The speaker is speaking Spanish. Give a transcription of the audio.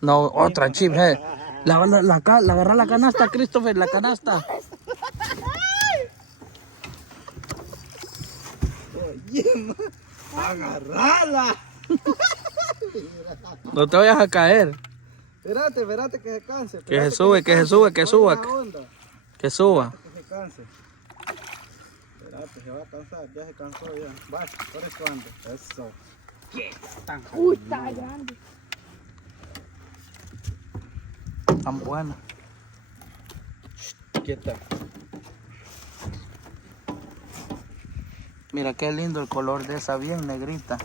No, otra chip, La agarra la canasta, Christopher, la canasta. ¡Agarrala! No te vayas a caer. Espérate que se canse. Que se sube. Que suba. Que se canse. Espérate, se va a cansar. Ya se cansó ya. Va, por eso ando. Eso. Uy, está grande. Tan buena. Quieta. Mira qué lindo el color de esa, bien negrita.